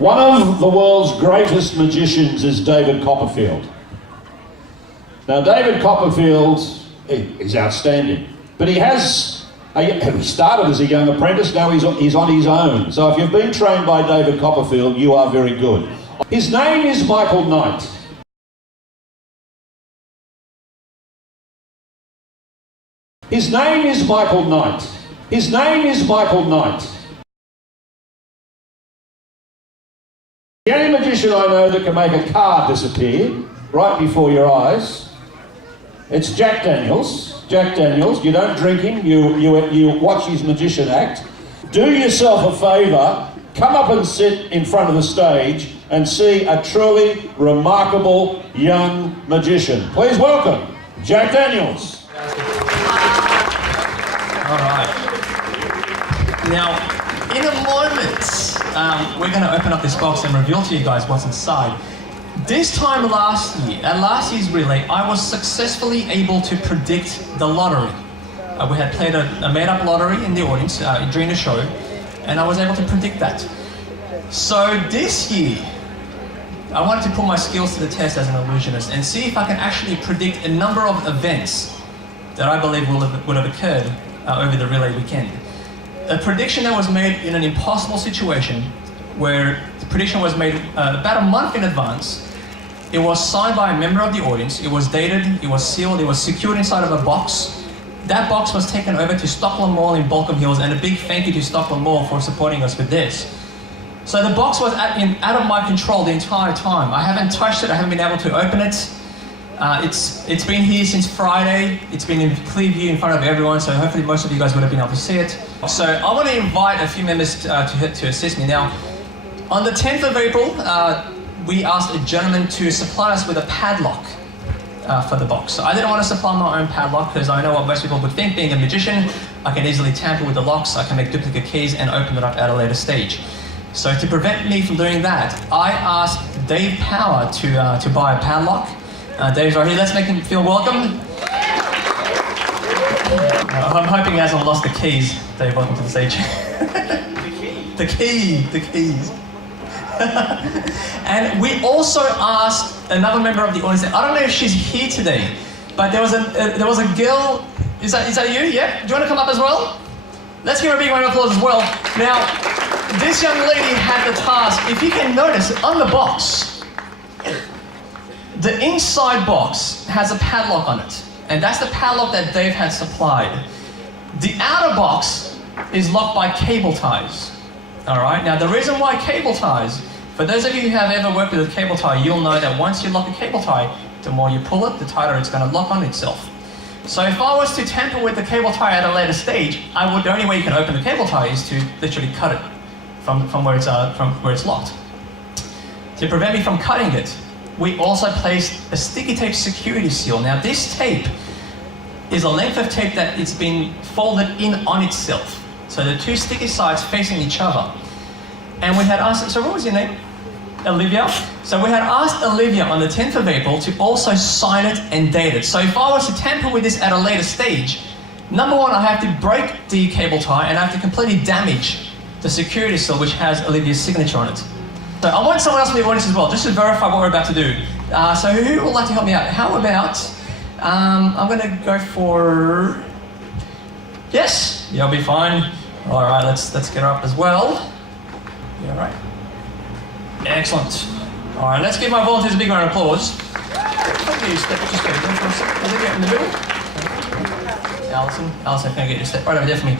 One of the world's greatest magicians is David Copperfield. Now, David Copperfield is outstanding, but he started as a young apprentice, now he's on his own. So if you've been trained by David Copperfield, you are very good. His name is Michael Knight. His name is Michael Knight. His name is Michael Knight. The only magician I know that can make a car disappear right before your eyes, it's Jack Daniels. Jack Daniels, you don't drink him, you watch his magician act. Do yourself a favour, come up and sit in front of the stage and see a truly remarkable young magician. Please welcome Jack Daniels. All right. Now, in a moment, we're going to open up this box and reveal to you guys what's inside. This time last year, at last year's relay, I was successfully able to predict the lottery. We had played a made-up lottery in the audience during the show, and I was able to predict that. So this year, I wanted to put my skills to the test as an illusionist and see if I can actually predict a number of events that I believe would have occurred over the relay weekend. A prediction that was made in an impossible situation, where the prediction was made about a month in advance. It was signed by a member of the audience, it was dated, it was sealed, it was secured inside of a box. That box was taken over to Stockland Mall in Baulkham Hills, and a big thank you to Stockland Mall for supporting us with this. So the box was out of my control the entire time. I haven't touched it, I haven't been able to open it. It's been here since Friday. It's been in clear view in front of everyone, so hopefully most of you guys would have been able to see it. So I want to invite a few members to assist me. Now, on the 10th of April, we asked a gentleman to supply us with a padlock for the box. So I didn't want to supply my own padlock because I know what most people would think. Being a magician, I can easily tamper with the locks, I can make duplicate keys and open it up at a later stage. So to prevent me from doing that, I asked Dave Power to buy a padlock. Dave's right here, let's make him feel welcome. I'm hoping he hasn't lost the keys. Dave, welcome to the stage. The keys. And we also asked another member of the audience, I don't know if she's here today, but there was a girl, is that you? Yeah? Do you want to come up as well? Let's give her a big round of applause as well. Now, this young lady had the task, if you can notice, on the box, the inside box has a padlock on it, and that's the padlock that Dave had supplied. The outer box is locked by cable ties. All right, now the reason why cable ties, for those of you who have ever worked with a cable tie, you'll know that once you lock a cable tie, the more you pull it, the tighter it's going to lock on itself. So if I was to tamper with the cable tie at a later stage, the only way you can open the cable tie is to literally cut it from where it's locked. To prevent me from cutting it, we also placed a sticky tape security seal. Now this tape is a length of tape that it's been folded in on itself. So the two sticky sides facing each other. And we had asked, so what was your name? Olivia? So we had asked Olivia on the 10th of April to also sign it and date it. So if I was to tamper with this at a later stage, number one, I have to break the cable tie and I have to completely damage the security seal which has Olivia's signature on it. So I want someone else in the audience as well, just to verify what we're about to do. So who would like to help me out? How about, I'm going to go for, yes, you'll be fine. All right, let's get her up as well. Yeah, all right. Excellent. All right, let's give my volunteers a big round of applause. Olivia in the middle. Alison, can I get you to step right over there for me?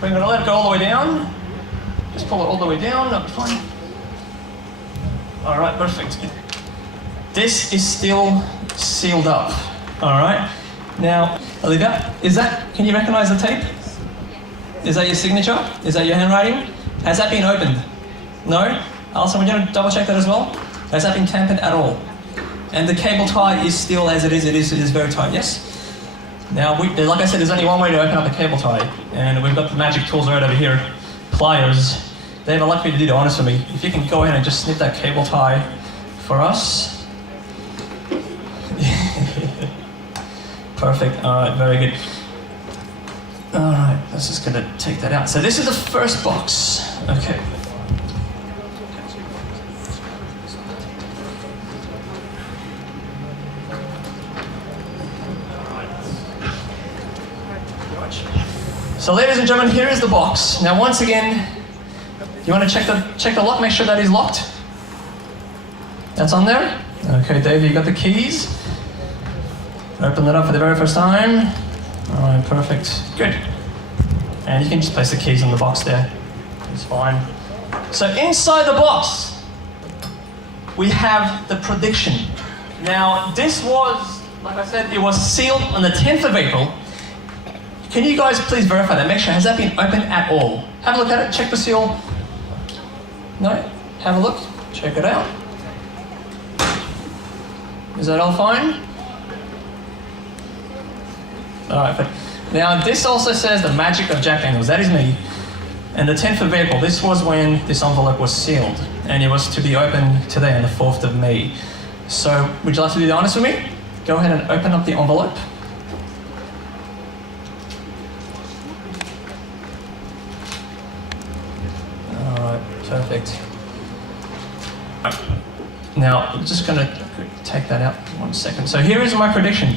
We're going to let it go all the way down. Just pull it all the way down, that'll be fine. All right, perfect. This is still sealed up. All right. Now, Olivia, can you recognize the tape? Is that your signature? Is that your handwriting? Has that been opened? No? Alison, would you double check that as well? Has that been tampered at all? And the cable tie is still as it is. It is very tight, yes? Now, like I said, there's only one way to open up a cable tie, and we've got the magic tools right over here. Pliers. Dave, I'd like you to do the honors for me. If you can go ahead and just snip that cable tie for us. Perfect, all right, very good. All right, let's just gonna take that out. So this is the first box, okay. So ladies and gentlemen, here is the box. Now once again, you want to check the lock, make sure that is locked. That's on there. Okay, Dave, you got the keys. Open it up for the very first time. All right, perfect. Good. And you can just place the keys in the box there. It's fine. So inside the box, we have the prediction. Now, this was, like I said, it was sealed on the 10th of April. Can you guys please verify that? Make sure, has that been opened at all? Have a look at it, check the seal. No? Have a look, check it out. Is that all fine? Alright, but now this also says the magic of Jack Daniels, that is me. And the 10th of April, this was when this envelope was sealed. And it was to be opened today on the 4th of May. So, would you like to do the honors with me? Go ahead and open up the envelope. Alright, perfect. Now, I'm just going to take that out 1 second. So here is my prediction.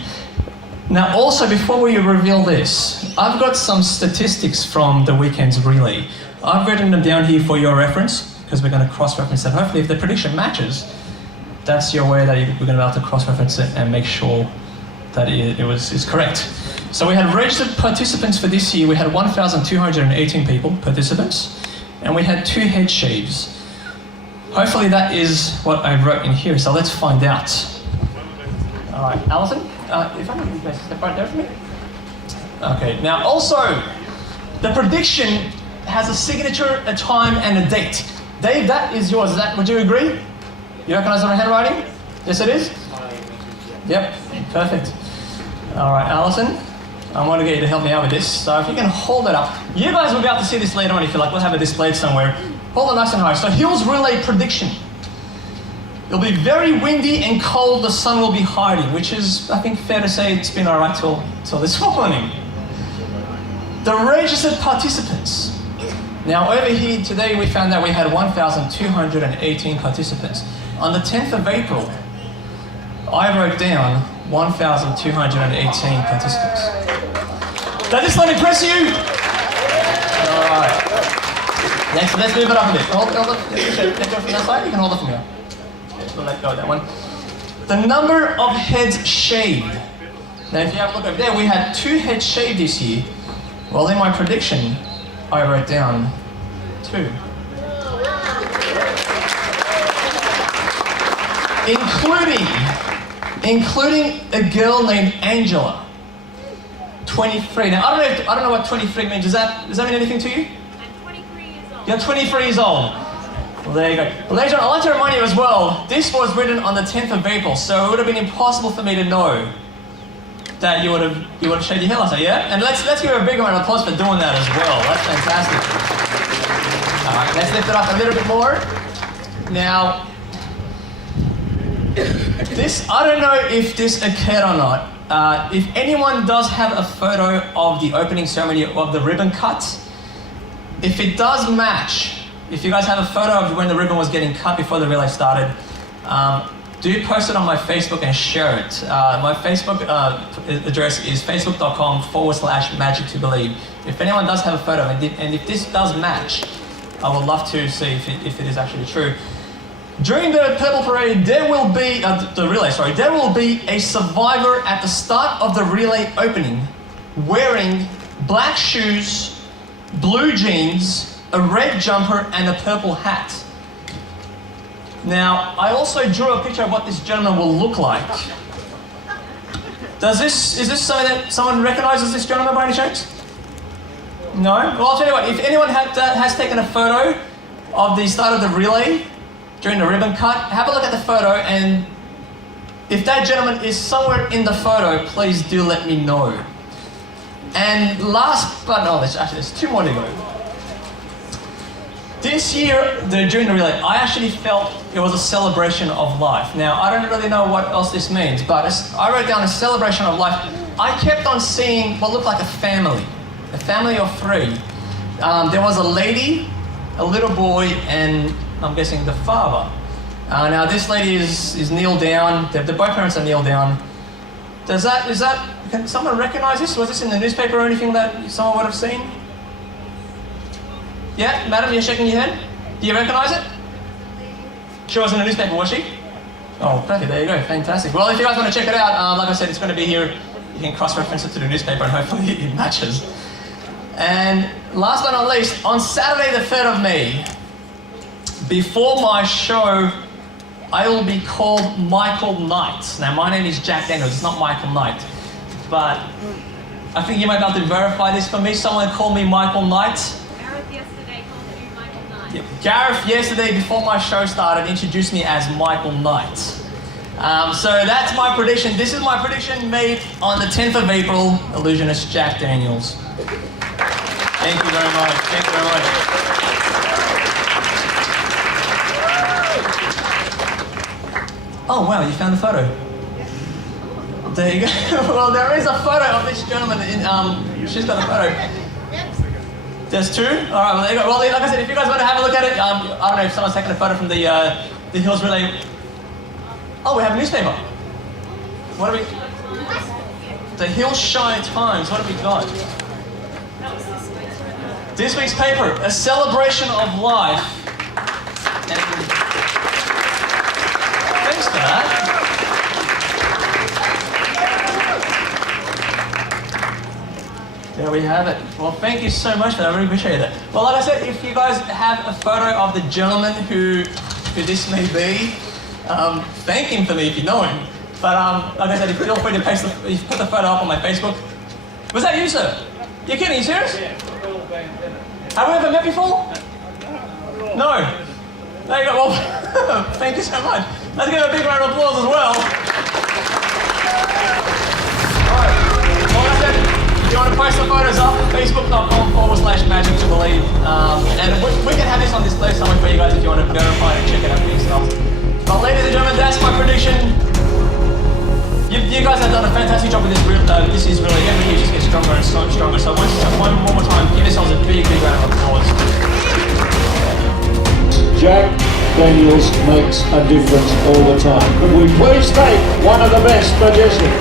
Now also, before we reveal this, I've got some statistics from the weekend's relay. I've written them down here for your reference, because we're going to cross-reference that. Hopefully if the prediction matches, that's your way that we're going to be able to cross-reference it and make sure that it's correct. So we had registered participants for this year. We had 1,218 participants, and we had 2 head shaves. Hopefully that is what I wrote in here, so let's find out. All right, Alison, if I can you guys step right there for me. Okay, now also, the prediction has a signature, a time, and a date. Dave, that is yours. Would you agree? You recognize my handwriting? Yes, it is? Yep, perfect. All right, Alison, I want to get you to help me out with this. So if you can hold it up. You guys will be able to see this later on if you like. We'll have it displayed somewhere. Hold it nice and high. So Hills Relay prediction. It'll be very windy and cold. The sun will be hiding, which is, I think, fair to say it's been all right till this morning. The registered participants. Now over here today we found out we had 1,218 participants. On the 10th of April, I wrote down 1,218 participants. Does this not impress you? All right. Next, let's move it up a bit. Hold it. Let go from that side. You can hold it from here. We'll let go of that one. The number of heads shaved. Now, if you have a look over there, we had 2 heads shaved this year. Well, in my prediction, I wrote down 2. Including a girl named Angela. 23. Now, I don't know what 23 means. Does that mean anything to you? I'm 23 years old. You're 23 years old. Well, there you go. Well, later on, I'd like to remind you as well, this was written on the 10th of April, so it would have been impossible for me to know that you would have shaved your hair last night, yeah? And let's give her a big round of applause for doing that as well. That's fantastic. All right, let's lift it up a little bit more. Now, this, I don't know if this occurred or not. If anyone does have a photo of the opening ceremony of the ribbon cut, if it does match, if you guys have a photo of when the ribbon was getting cut before the relay started, do post it on my Facebook and share it. My Facebook address is facebook.com/magic to believe. If anyone does have a photo, and if this does match, I would love to see if it is actually true. During the Purple Parade, there will be there will be a survivor at the start of the relay opening wearing black shoes, blue jeans, a red jumper, and a purple hat. Now, I also drew a picture of what this gentleman will look like. Is this something that someone recognizes this gentleman by any chance? No? Well, I'll tell you what, if anyone has taken a photo of the start of the relay during the ribbon cut, have a look at the photo, and if that gentleman is somewhere in the photo, please do let me know. And last but not least, actually there's 2 more to go. This year, during the relay, I actually felt it was a celebration of life. Now, I don't really know what else this means, but I wrote down a celebration of life. I kept on seeing what looked like a family of 3. There was a lady, a little boy, and I'm guessing the father. Now, this lady is kneeled down. Both parents are kneeled down. Can someone recognize this? Was this in the newspaper or anything that someone would have seen? Yeah, madam, you're shaking your head? Do you recognize it? She was in the newspaper, was she? Oh, perfect, there you go, fantastic. Well, if you guys want to check it out, like I said, it's going to be here. You can cross-reference it to the newspaper and hopefully it matches. And last but not least, on Saturday the 3rd of May, before my show, I will be called Michael Knight. Now, my name is Jack Daniels, it's not Michael Knight. But I think you might be able to verify this for me. Someone called me Michael Knight. Gareth yesterday called you Michael Knight. Yeah, Gareth yesterday, before my show started, introduced me as Michael Knight. So that's my prediction. This is my prediction made on the 10th of April, illusionist Jack Daniels. Thank you very much. Thank you very much. Oh wow, you found the photo. There you go. Well, there is a photo of this gentleman. She's got the photo. There's two? Alright, well there you go. Well, like I said, if you guys want to have a look at it, I don't know if someone's taken a photo from the Hills Relay. Oh, we have a newspaper. What do we... The Hillshire Times, what have we got? This week's paper, a celebration of life. And thanks for that. There we have it. Well, thank you so much for that. I really appreciate it. Well, like I said, if you guys have a photo of the gentleman who this may be, thank him for me if you know him. But like I said, feel free to put the photo up on my Facebook. Was that you, sir? You're kidding? You serious? Have we ever met before? No. There you go. Well, thank you so much. Let's give a big round of applause as well. Alright. Well, like I said, if you want to post the photos up, facebook.com/magic to believe. And we can have this on display somewhere for you guys if you want to verify and check it out for yourselves. But ladies and gentlemen, that's my prediction. You guys have done a fantastic job with this. This is really, every year just gets stronger and stronger. So one more time, give yourselves a big round of applause. Jack Daniels makes a difference all the time. Could we please thank one of the best magicians?